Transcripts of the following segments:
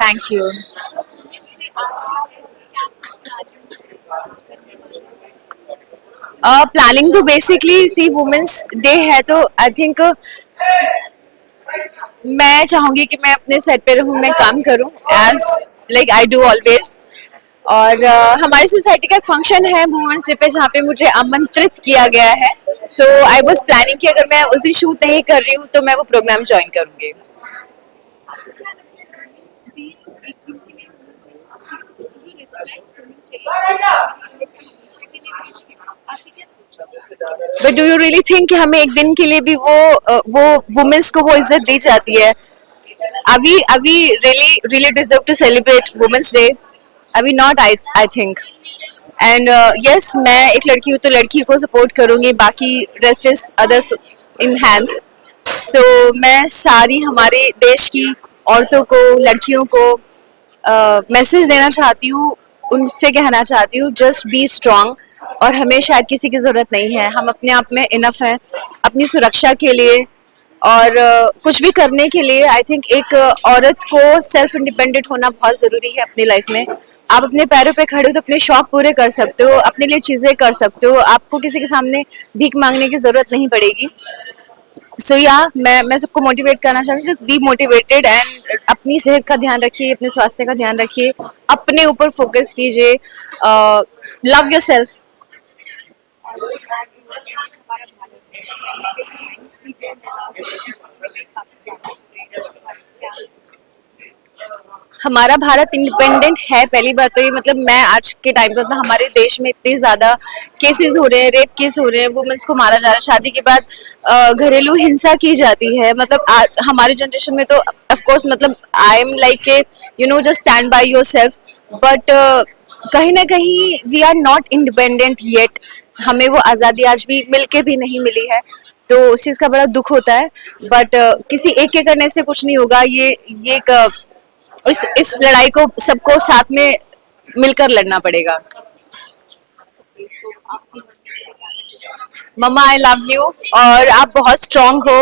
Thank you. Planning तो basically सी women's day है, तो आई थिंक मैं चाहूंगी कि मैं अपने सेट पे रहूं, मैं काम करूं as like I do always. और हमारी सोसाइटी का एक फंक्शन है वुमेन्स डे पे जहाँ पे मुझे आमंत्रित किया गया है। सो आई वाज प्लानिंग कि अगर मैं उस दिन शूट नहीं कर रही हूँ तो मैं वो प्रोग्राम ज्वाइन करूंगी। But do you really think कि हमें एक दिन के लिए भी वो वुमेन्स को वो इज्जत दी जाती है? Are we really deserve to celebrate Women's Day? Are we not? I think. And yes, मैं एक लड़की हूँ तो लड़की को सपोर्ट करूंगी, बाकी rest is others in hands. So मैं सारी हमारे देश की औरतों को, लड़कियों को मैसेज देना चाहती हूँ, उनसे कहना चाहती हूँ जस्ट बी स्ट्रांग। और हमें शायद किसी की ज़रूरत नहीं है, हम अपने आप में इनफ हैं अपनी सुरक्षा के लिए और कुछ भी करने के लिए। आई थिंक एक औरत को सेल्फ इंडिपेंडेंट होना बहुत ज़रूरी है अपनी लाइफ में। आप अपने पैरों पे खड़े हो तो अपने शौक पूरे कर सकते हो, अपने लिए चीज़ें कर सकते हो, आपको किसी के सामने भीख मांगने की ज़रूरत नहीं पड़ेगी। सो या मैं सबको मोटिवेट करना चाहूँगी, जस्ट बी मोटिवेटेड एंड अपनी सेहत का ध्यान रखिए, अपने स्वास्थ्य का ध्यान रखिए, अपने ऊपर फोकस कीजिए, लव योर सेल्फ। हमारा भारत इंडिपेंडेंट है, पहली बात तो ये, मतलब मैं आज के टाइम पे तो हमारे देश में इतने ज़्यादा केसेस हो रहे हैं, रेप केस हो रहे हैं, वुमेन्स को मारा जा रहा है, शादी के बाद घरेलू हिंसा की जाती है। मतलब हमारी जनरेशन में तो ऑफ कोर्स मतलब I am like a just stand by yourself, but कहीं ना कहीं we are not independent yet. हमें वो आज़ादी आज भी मिलके भी नहीं मिली है, तो उस चीज़ का बड़ा दुख होता है। बट किसी एक के करने से कुछ नहीं होगा, ये एक इस लड़ाई को सबको साथ में मिलकर लड़ना पड़ेगा। मम्मा आई लव यू, और आप बहुत स्ट्रांग हो।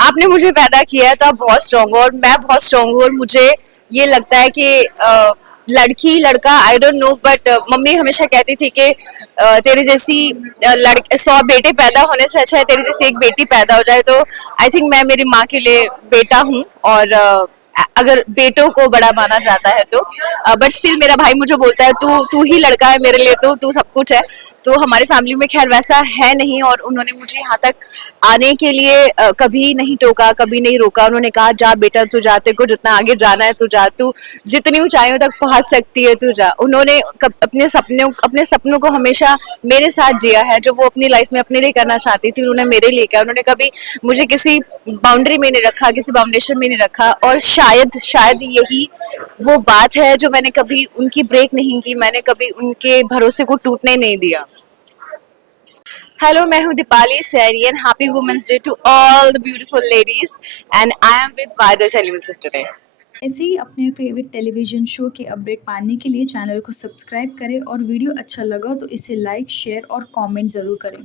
आपने मुझे पैदा किया है तो आप बहुत स्ट्रांग हो और मैं बहुत स्ट्रांग हूँ। और मुझे ये लगता है कि लड़की लड़का I don't know, but mummy हमेशा कहती थी कि तेरे जैसी लड़के 100 बेटे पैदा होने से अच्छा है तेरी जैसी एक बेटी पैदा हो जाए। तो आई थिंक मैं मेरी माँ के लिए बेटा हूँ, और अगर बेटों को बड़ा माना जाता है तो बट स्टिल मेरा भाई मुझे बोलता है तू तू ही लड़का है मेरे लिए, तो तू सब कुछ है। तो हमारी फैमिली में खैर वैसा है नहीं, और उन्होंने मुझे यहाँ तक आने के लिए कभी नहीं टोका, कभी नहीं रोका। उन्होंने कहा जा बेटा तू जा, तेरे को जितना आगे जाना है तू जा, तू जितनी ऊंचाइयों तक पहुंच सकती है तू जा। उन्होंने अपने सपनों को हमेशा मेरे साथ जिया है, जो वो अपनी लाइफ में अपने लिए करना चाहती थी उन्होंने मेरे लिए किया। उन्होंने कभी मुझे किसी बाउंड्री में नहीं रखा, किसी बाउंडेशन में नहीं रखा, और शायद यही वो बात है जो मैंने कभी उनकी ब्रेक नहीं की, मैंने कभी उनके भरोसे को टूटने नहीं दिया। हेलो, मैं हूँ Deepali Saini and happy women's day to all the beautiful ladies, and I am with Vidal television today. ऐसे ही अपने फेवरेट टेलीविज़न शो के अपडेट पाने के लिए चैनल को सब्सक्राइब करें और वीडियो अच्छा लगा तो इसे लाइक, शेयर और कमेंट ज़रूर करें।